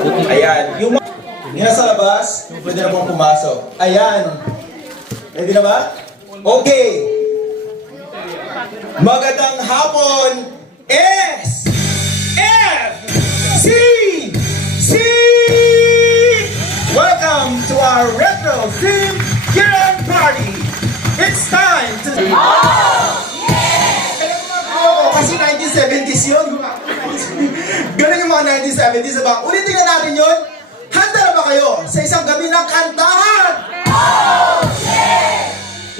Ayan. Yung nasa labas, pwede na pong pumasok. Ayan. Ready na ba? Okay. Magandang hapon. S F C C. Welcome to our retro theme year-end party. It's time to... Kasi 1970s yun. Ganun yung mga 1970s. Diba? Ulitin na natin yun. Handa na ba kayo sa isang gabi ng kantahan?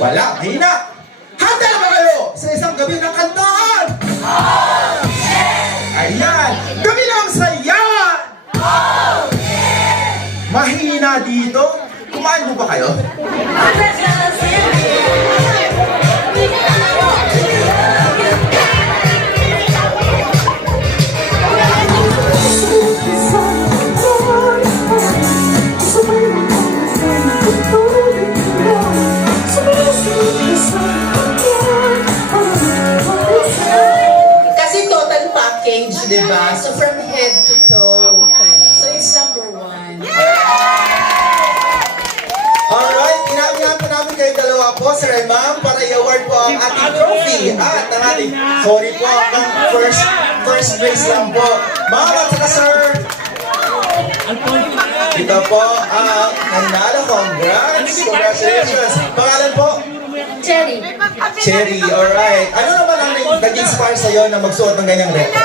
Wala, hina. Handa na ba kayo sa isang gabi ng kantahan? Ayan, gabi ng sayawan. Mahina dito. Kumain mo ba kayo? Diba? So from head to toe. So it's number 1. Alright, inaamihan po namin kayo dalawa po, sir and ma'am, para i-award po ang ating trophy at ang ating, sorry po, ang first place lang po. Ma'am at saka sir, ito po ang nanalo. Congrats! Congratulations! Pangalan po? Cherry. Cherry, alright. Ano naman ang nag-inspire sa'yo na magsuot ng ganyang retro?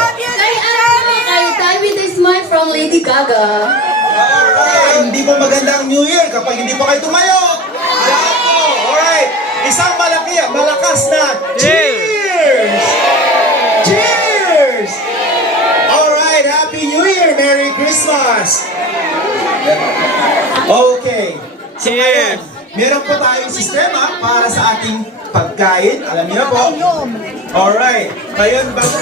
Kay Die With A Smile from Lady Gaga. Alright, hindi po maganda ang New Year kapag hindi po kayo tumayo. Alam po, alright. Isang malakas na cheers! Cheers! Alright, Happy New Year! Merry Christmas! Okay. So ngayon, meron po tayong sistema para sa ating pagkain. Alam niyo na po. Alright. Ngayon, bago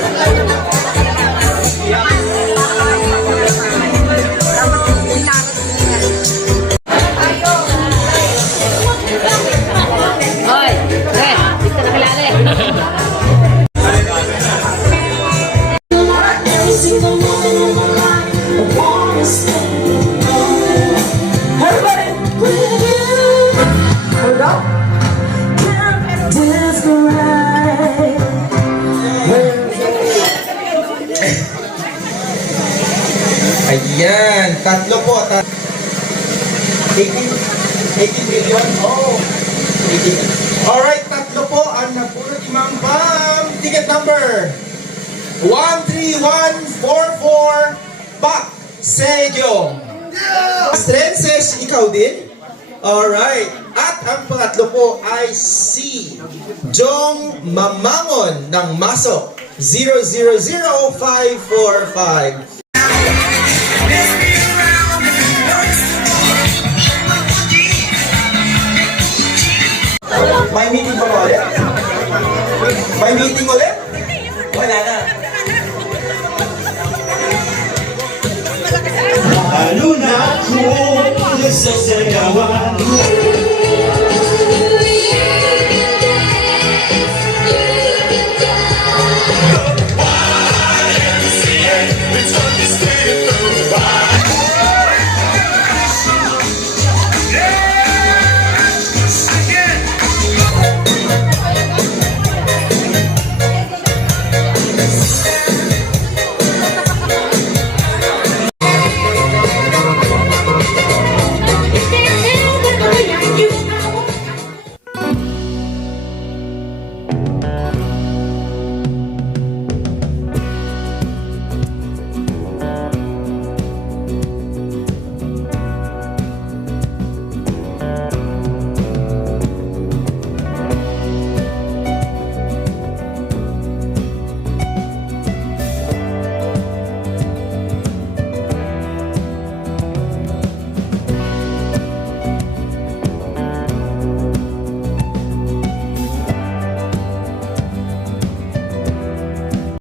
ayan, tatlo po. 18 billion? Oh. 18. Alright, tatlo po ang napulot ni Ma'am Pam. Ticket number 13144 Pak Segyo. Strenses, ikaw din? Alright. At ang pangatlo po ay si Jong Mamangon ng Maso 000545. May meeting pa ba ulit? May meeting ulit? Wala na. Lalo na ako sa sayawan.